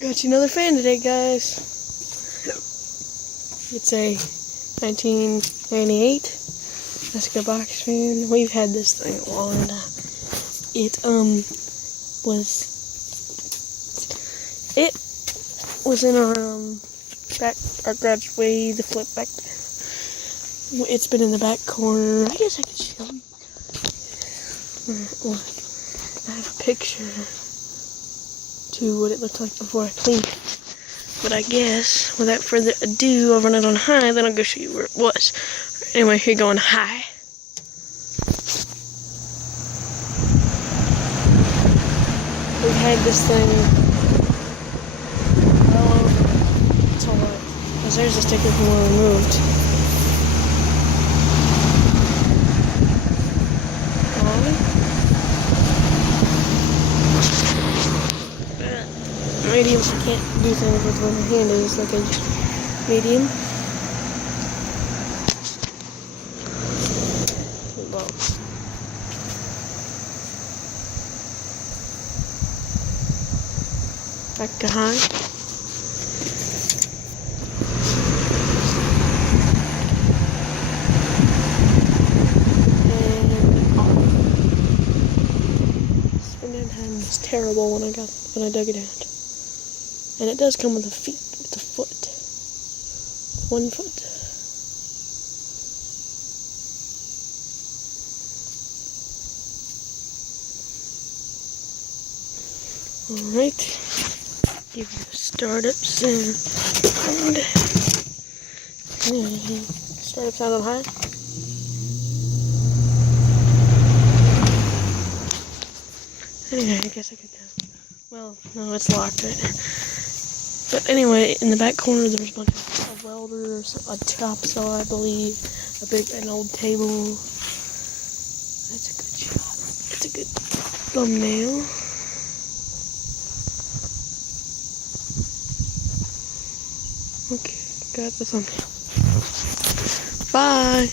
Got you another fan today, guys. It's a 1998 lasko box fan. We've had this thing a while, and it was in our back, our garage way, the flip back there. It's been in the back corner. I guess I could show you. Look, I have a picture to what it looked like before I cleaned it. But I guess, without further ado, I'll run it on high, then I'll go show you where it was. Anyway, here going high. We've had this thing all over. It's alright. Because there's a sticker from when removed. Medium, I can't do things with one hand, it's like a medium. Well, back to high. And off. Spin-down time was terrible when I dug it out. And it does come with a foot. 1 foot. Alright. Give you a startup sound. Startup sound on high. Anyway, I guess I could go. Well, no, it's locked right. But anyway, in the back corner there was a bunch of welders, a chop saw, I believe, an old table. That's a good shot. It's a good thumbnail. Okay, got the thumbnail. Bye.